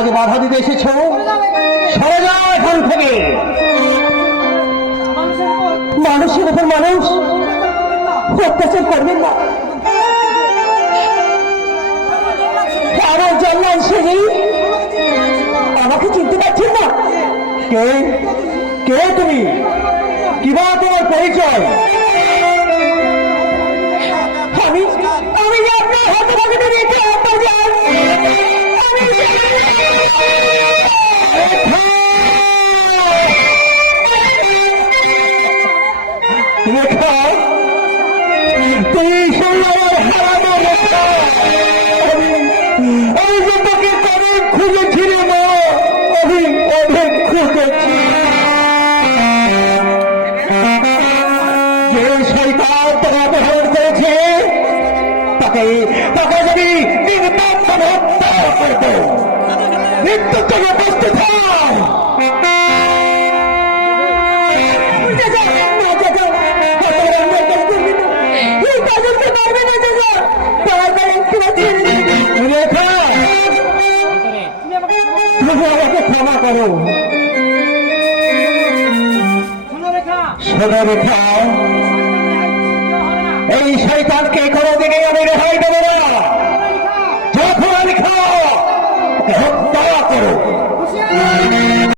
আজ বাধা দিতে এসেছো? সরে যাও এখান থেকে। মানুষের উপর মানুষ অত্যাচার করবেন না। আমার জন্ম সেনি আমাকে চিনতে পারছেন না? কে কে তুমি? কিবা তোমার পরিচয়? আমি আমি আপনার হাতে ভাগে রেখে আমি যে তোকে অনেক খুঁজেছি রে মা, আমি অনেক খুঁজেছি। যে শয়তান তোকে অপহরণ করেছে তাকে তাকে যদি নির্মমভাবে হত্যা করত, মৃত্যু থেকে বাঁচতে চায়। আমাকে ক্ষমা করো শুনে রেখা, এই শয়তানকে কোনোদিকে আমি রেহাই দেব না। যখন লেখা হত্যা করো।